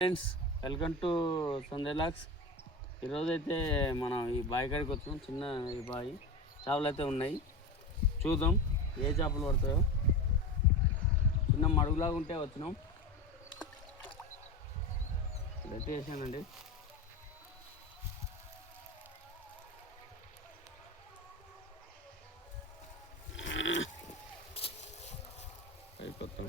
Friends welcome to Sanjay లాక్స్ ఈరోజు అయితే మనం ఈ బావి కాడికి వచ్చాం. చిన్న ఈ బావి. చేపలు అయితే ఉన్నాయి. చూద్దాం ఏ చేపలు పడతాయో. చిన్న మడుగులాగా ఉంటే వచ్చినాం. ఇదైతే వేసానండి అయిపోతాం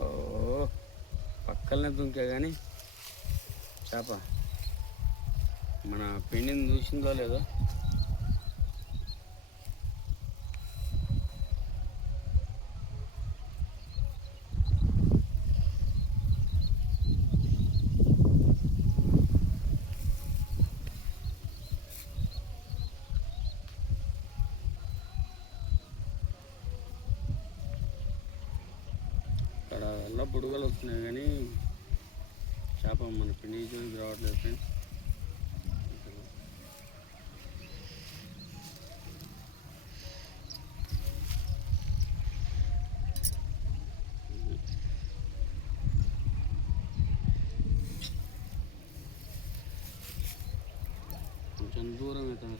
ఓ పక్కనే దుంకే కానీ చేప. మన పిండిని చూసిందో లేదో? ఇక్కడ ఎలా బుడగలు వస్తున్నాయి కానీ చేప మన పిండి జోలికి రావట్లేదు ఫ్రెండ్స్ కొంచెం దూరం అవుతుంది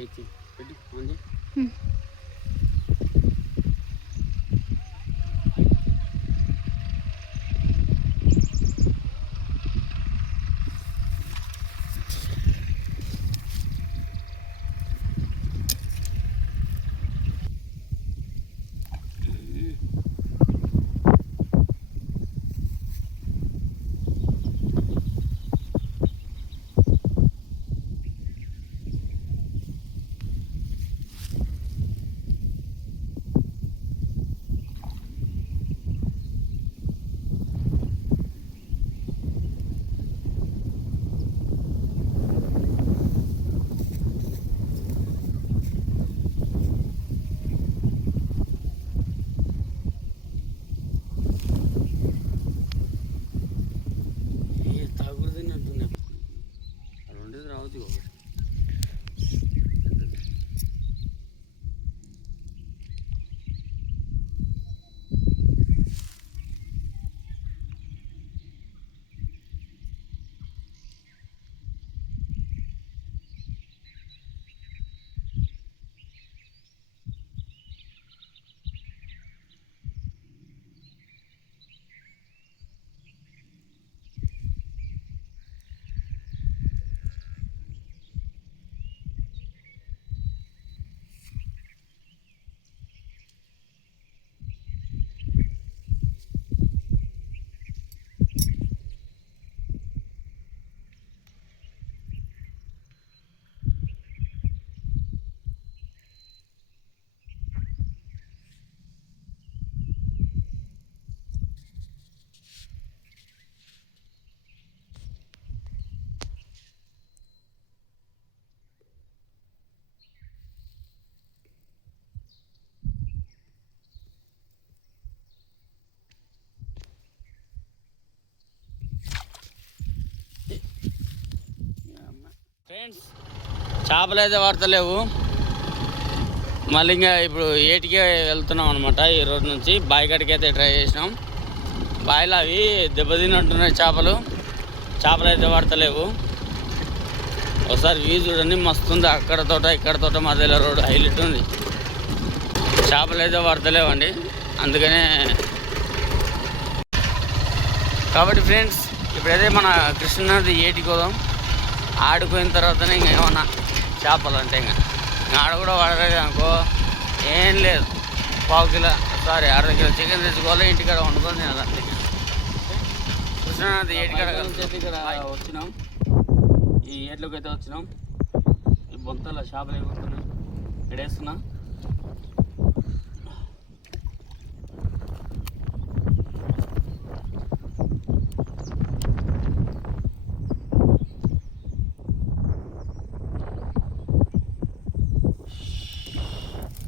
పెట్టి ఫ్రెండ్స్. చేపలు అయితే పడతలేవు మళ్ళీ ఇంకా ఇప్పుడు ఏటికే వెళ్తున్నాం అనమాట ఈ రోజు నుంచి. బావి కాడికి అయితే ట్రై చేసినాం. బావిలో అవి దెబ్బతిన్నట్టున్నాయి చేపలు. చేపలు అయితే పడతలేవు ఒకసారి వ్యూ చూడండి మస్తు ఉంది అక్కడ తోట ఇక్కడ తోట మధ్యలో రోడ్ హైలైట్ ఉంది. చేపలు అయితే పడతలేవండి అందుకనే కాబట్టి ఫ్రెండ్స్ ఇప్పుడైతే మన కృష్ణానది ఏటికి పోదాం ఆడిపోయిన తర్వాతనే ఇంకా ఏమన్నా చేపలు అంటే ఇంకా ఆడ కూడా పడలేదు అనుకో ఏం లేదు. పావు కిలో సారీ అరవై కిలో చికెన్ తెచ్చుకోవాలి ఇంటికాడ వండుకొని తినాలి కృష్ణానది ఏటికాడ ఇక్కడ వచ్చినాం. ఈ ఏట్లోకి అయితే వచ్చినాం. ఈ బొంతల చేపలు అయిపోతున్నాయి ఇడేస్తున్నా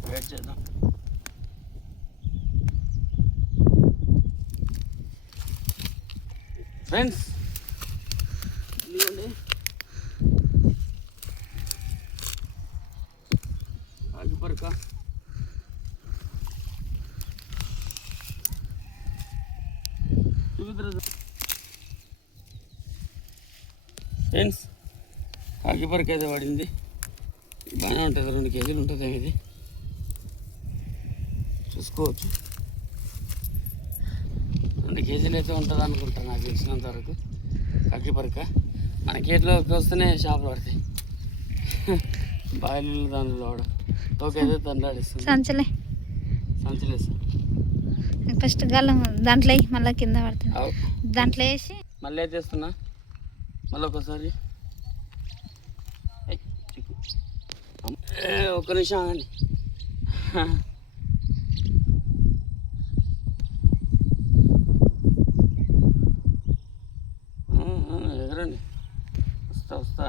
వెయిట్ చేద్దాం. ఫ్రెండ్స్ ఆగిపరక ఫ్రెండ్స్ ఆగిపరక అయితే పడింది బాగానే ఉంటుంది రెండు కేజీలు ఉంటుంది ఇది. చూసుకోవచ్చు రెండు కేజీలు అయితే ఉంటుంది అనుకుంటా నాకు తెలిసినంత వరకు. కక్కిపరక మన కేట్లోకి వస్తేనే షాపులు పడతాయి. బాయిలు దాంట్లో వాడు ఓకే అయితే దండాడిస్తుంది సంచలే. సంచలేస్తాం ఫస్ట్ గల్లం దాంట్లో వేయి, మళ్ళా కింద పడుతుంది దాంట్లో వేసి. మళ్ళీ అయితే వేస్తున్నా మళ్ళీ ఒకసారి ఒక్క నిమిషం ఆగండి ఆ, ఆ, ఎగరండి వస్తా వస్తా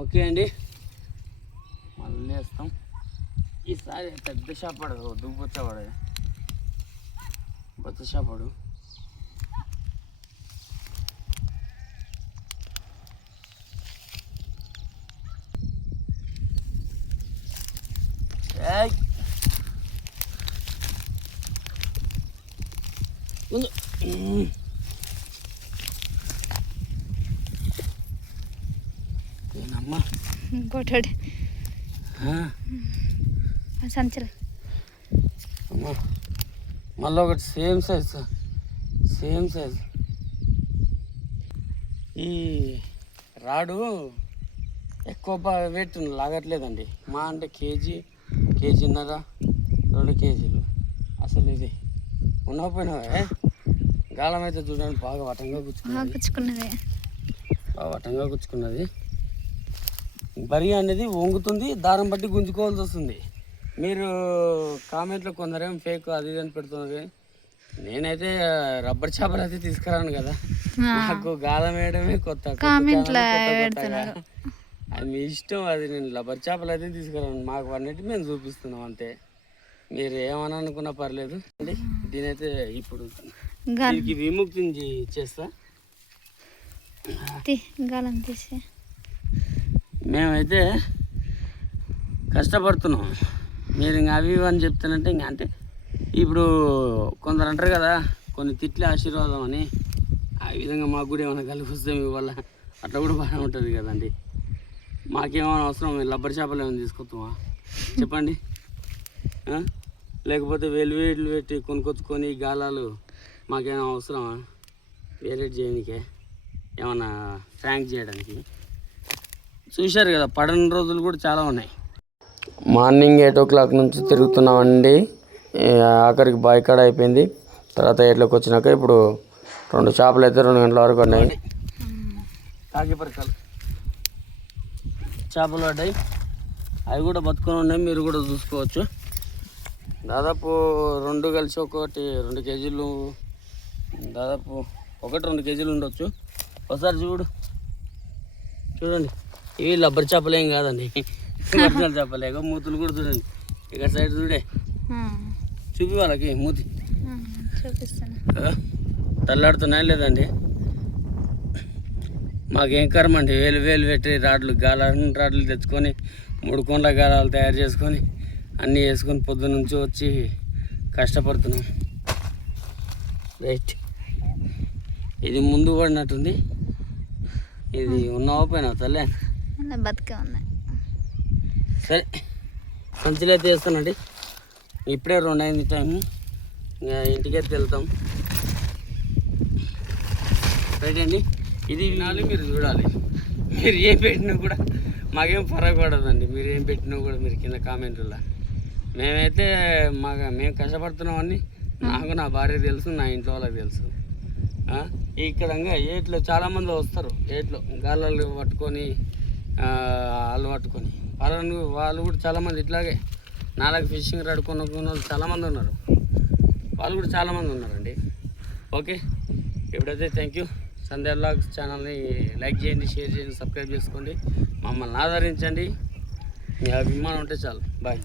ఓకే అండి. మళ్ళీ వేస్తాం. ఈసారి పెద్ద షాప్ పడదు దుబ్బొచ్చ పడదు బొత్త షాప్ పడు ఏయ్. ముందు. సంచలే మళ్ళీ ఒకటి సేమ్ సైజ్ సేమ్ సైజ్. ఈ రాడు ఎక్కువ బాగా వెయిట్ లాగట్లేదండి. మా అంటే కేజీ కేజీన్నర రెండు కేజీలు. అసలు ఇది ఉండకపోయినావే గాలం అయితే చూడండి బాగా వటంగా గుచ్చుకున్నది. బాగా వటంగా గుచ్చుకున్నది. బరి అనేది వంగుతుంది దారం బట్టి గుంజుకోవాల్సి వస్తుంది. మీరు కామెంట్లో కొందరేం ఫేక్ అది ఇది అని పెడుతున్నారు కానీ నేనైతే రబ్బర్ చేపలు అయితే తీసుకురాను కదా. నాకు గాలం వేయడమే కొత్త. అది మీ ఇష్టం అది నేను రబ్బర్ చేపలు అయితే తీసుకురాను. మాకు అన్నిటి మేము చూపిస్తున్నాం అంతే. మీరు ఏమని అనుకున్నా పర్లేదు. అండి దీనైతే ఇప్పుడు దీనికి విముక్తిని చేస్తా. గాలం తీసి మేమైతే కష్టపడుతున్నాం. మీరు ఇంకా అవి ఇవి అని చెప్తానంటే ఇంకా అంటే ఇప్పుడు కొందరు అంటారు కదా కొన్ని తిట్లే ఆశీర్వాదం అని. ఆ విధంగా మాకు కూడా ఏమైనా కలిపి వస్తే మీ వల్ల అట్లా కూడా బాగానే ఉంటుంది కదండి. మాకేమైనా అవసరం మేము రబ్బర్ చేపలు ఏమైనా తీసుకొస్తామా? చెప్పండి. లేకపోతే వేలు వేలు పెట్టి కొనుకొచ్చుకొని గాలాలు మాకేమైనా అవసరమా? వేరే చేయడానికే ఏమన్నా ఫ్రాంక్ చేయడానికి? చూశారు కదా పడని రోజులు కూడా చాలా ఉన్నాయి. మార్నింగ్ ఎయిట్ ఓ క్లాక్ నుంచి తిరుగుతున్నామండి. ఆఖరికి బాయ్ కాడ అయిపోయింది. తర్వాత ఎయిట్లోకి వచ్చినాక ఇప్పుడు రెండు చేపలు అయితే రెండు గంటల వరకు ఉన్నాయి. కాకిపరకాలు చేపలు పడ్డాయి. అవి కూడా బతుకొని ఉన్నాయి మీరు కూడా చూసుకోవచ్చు. దాదాపు రెండు కలిసి ఒకటి రెండు కేజీలు దాదాపు ఒకటి రెండు కేజీలు ఉండొచ్చు. ఒకసారి చూడు. చూడండి. ఇవి లబ్బర్ చేపలు ఏం కాదండి. ఒరిజినల్ చేపలే. మూతులు కూడా చూడండి. ఇక్కడ సైడ్ చూడే. చూపి వాళ్ళకి మూతి. తల్లాడుతున్నాయి లేదండి? మాకేం కర్మ అండి? వేలు వేలు పెట్టి రాడ్లు గాలాన్ని రాడ్లు తెచ్చుకొని మూడు కొండ గాలాలు తయారు చేసుకొని అన్నీ వేసుకొని పొద్దున్న నుంచి వచ్చి కష్టపడుతున్నాం. రైట్ ఇది ముందు పడినట్టుంది. ఇది ఉన్నావా పోయినావు తల్లే? అలా బతికే ఉన్నాయి సరే. సంచులు అయితే వేస్తానండి ఇప్పుడే రెండు అయింది టైము. ఇంకా ఇంటికైతే వెళ్తాం. రైట్ అండి. ఇది వినాలి మీరు చూడాలి. మీరు ఏం పెట్టినా కూడా మాకేం ఫరక్ పడదండి మీరు ఏం పెట్టినా కూడా మీరు కింద కామెంట్లో మేమైతే మాకు మేము కష్టపడుతున్నామని నాకు నా భార్య తెలుసు నా ఇంట్లో వాళ్ళకి తెలుసు. ఆ, ఇక్కడ ఇంకా ఏట్లో చాలామంది వస్తారు. ఏట్లో గాలాలు పట్టుకొని వాళ్ళు పట్టుకొని. వాళ్ళని వాళ్ళు కూడా చాలామంది ఇట్లాగే నాలుగు ఫిషింగ్ రాడ్ కొనుక్కున్న వాళ్ళు చాలామంది ఉన్నారు. వాళ్ళు కూడా చాలామంది ఉన్నారండి. ఓకే ఇప్పుడైతే థ్యాంక్ యూ సంధ్యా బ్లాగ్స్ ఛానల్ని లైక్ చేయండి షేర్ చేయండి సబ్స్క్రైబ్ చేసుకోండి. మమ్మల్ని ఆదరించండి. మీ అభిమానం ఉంటే చాలు. బాయ్